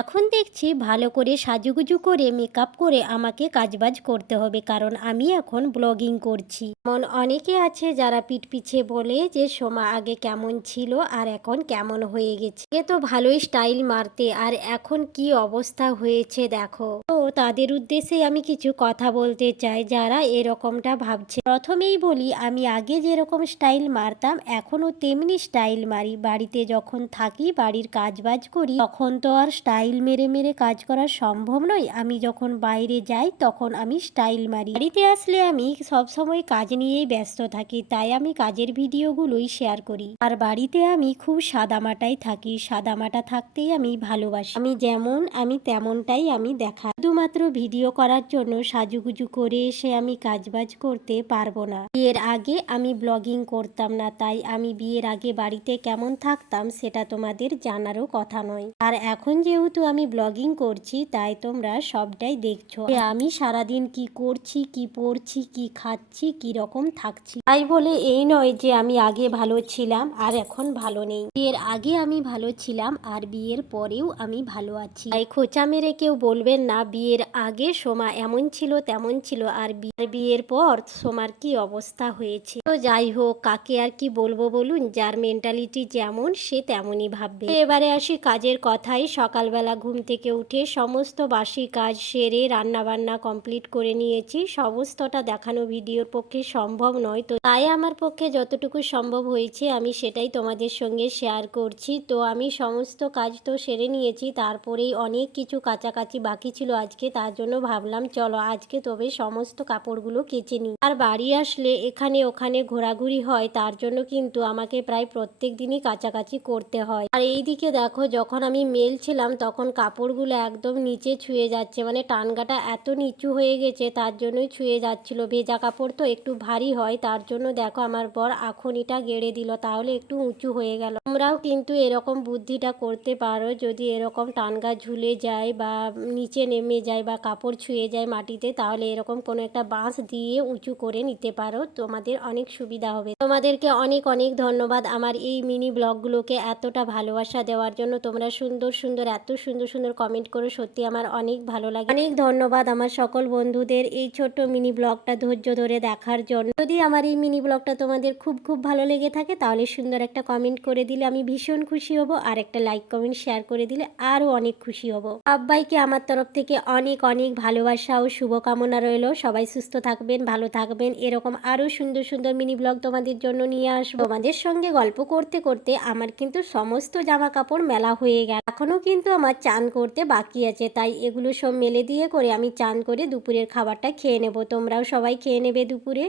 এখন দেখছি ভালো করে সাজুগুজু করে মেকআপ করে আমাকে কাজবাজ করতে হবে, কারণ আমি এখন ব্লগিং করছি। এমন অনেকে আছে যারা পিঠ পিছে বলে যে সোমা আগে কেমন ছিল আর এখন কেমন হয়ে গেছে। এ তো ভালোই স্টাইল মারতে, আর এখন কি অবস্থা হয়েছে দেখো। তো তাদের উদ্দেশ্যে আমি কিছু কথা বলতে চাই যারা এরকমটা ভাবছে। প্রথমেই বলি, আমি আগে যেরকম স্টাইল মারতাম এখনও তেমনি স্টাইল মারি। বাড়িতে যখন থাকি, বাড়ির কাজবাজ করি, তখন তো আর স্টাইল মেরে মেরে কাজ করা সম্ভব নয়। আমি যখন বাইরে যাই তখন আমি স্টাইল মারি। বাড়িতে আসলে আমি সবসময় কাজ নিয়েই ব্যস্ত থাকি, তাই আমি কাজের ভিডিওগুলোই শেয়ার করি। আর বাড়িতে আমি খুব সাদামাটাই থাকি, সাদামাটা থাকতেই আমি ভালোবাসি। আমি যেমন আমি তেমনটাই আমি দেখাই। শুধুমাত্র ভিডিও করার জন্য সাজুগুজু করে এসে আমি কাজবাজ করতে পারবো না। বিয়ের আগে আমি ব্লগিং করতাম না, তাই আমি বিয়ের আগে বাড়িতে কেমন থাকতাম সেটা তোমাদের জানারও কথা নয়। আর এখন যেহেতু আমি ব্লগিং করছি, তাই তোমরা সবটাই দেখছো যে আমি সারাদিন কি করছি, কি পড়ছি, কি খাচ্ছি, কি রকম থাকছি। তাই বলে এই নয় যে আমি আগে ভালো ছিলাম আর এখন ভালো নেই। বিয়ের আগে আমি ভালো ছিলাম আর বিয়ের পরেও আমি ভালো আছি। তাই খোঁচা মেরে কেউ বলবেন না বিয়ের আগে সোমা এমন ছিল তেমন ছিল আর বিয়ের পর সোমার কি অবস্থা হয়েছে। তো যাই হোক, কাকে আর কি বলবো বলুন, যার মেন্টালিটি যেমন সে তেমনই ভাববে। এবারে আসি কাজের কথাই। সকালবেলা ঘুম থেকে উঠে সমস্ত বাসি কাজ সেরে রান্না বান্না কমপ্লিট করে নিয়েছি। সমস্তটা দেখানো ভিডিওর পক্ষে সম্ভব নয়, তো তাই আমার পক্ষে যতটুকু সম্ভব হয়েছে আমি সেটাই তোমাদের সঙ্গে শেয়ার করছি। তো আমি সমস্ত কাজ তো সেরে নিয়েছি, তারপরেই অনেক কিছু কাচাকাচি বাকি ছিল আজকে, তার জন্য ভাবলাম চলো আজকে তবে সমস্ত কাপড়গুলো কেচে নিই। আর বাড়ি আসলে এখানে ওখানে ঘোরাঘুরি হয়, তার জন্য কিন্তু আমাকে প্রায় প্রত্যেক দিনই কাচাকাচি করতে হয়। আর এইদিকে দেখো, যখন আমি মেলছিলাম তখন কাপড়গুলো একদম নিচে ছুঁয়ে যাচ্ছে, মানে টানগাটা এত নিচু হয়ে গেছে তার জন্যই ছুঁয়ে যাচ্ছিল। ভেজা কাপড় তো একটু ভারী হয়, তার জন্য দেখো আমার বর আখনিটা গেড়ে দিল, তাহলে একটু উঁচু হয়ে গেল। তোমরাও কিন্তু এরকম বুদ্ধিটা করতে পারো, যদি এরকম টানগা ঝুলে যায় বা নিচে নেমে যায় বা কাপড় ছুঁয়ে যায় মাটিতে, তাহলে এরকম কোনো একটা বাঁশ দিয়ে উঁচু করে নিতে পারো, তোমাদের অনেক সুবিধা হবে। তোমাদেরকে অনেক অনেক ধন্যবাদ আমার এই মিনি ব্লগগুলোকে এতটা ভালোবাসা দেওয়ার জন্য। তোমরা সুন্দর সুন্দর এত সুন্দর সুন্দর কমেন্ট করো, সত্যি আমার অনেক ভালো লাগে। অনেক ধন্যবাদ আমার সকল বন্ধুদের এই ছোট্ট মিনি ব্লগটা ধৈর্য ধরে দেখার জন্য। যদি আমার এই মিনি ব্লগটা তোমাদের খুব খুব ভালো লেগে থাকে তাহলে সুন্দর একটা কমেন্ট করে দিলে আমি ভীষণ খুশি হব, আর একটা লাইক কমেন্ট শেয়ার করে দিলে আরও অনেক খুশি হব। সবাইকে আমার তরফ থেকে অনেক অনেক ভালোবাসা ও শুভকামনা রইল। সবাই সুস্থ থাকবেন, ভালো থাকবেন। এরকম আরও সুন্দর সুন্দর মিনি ব্লগ তোমাদের জন্য নিয়ে আসবো। তোমাদের সঙ্গে গল্প করতে করতে আমার কিন্তু সমস্ত জামা কাপড় মেলা হয়ে গেল। এখনও কিন্তু আমার চান করতে বাকি আছে, তাই এগুলো সব মেলে দিয়ে করে আমি চান করে দুপুরের খাবারটা খেয়ে নেব। তোমরাও সবাই খেয়ে নেবে দুপুরে।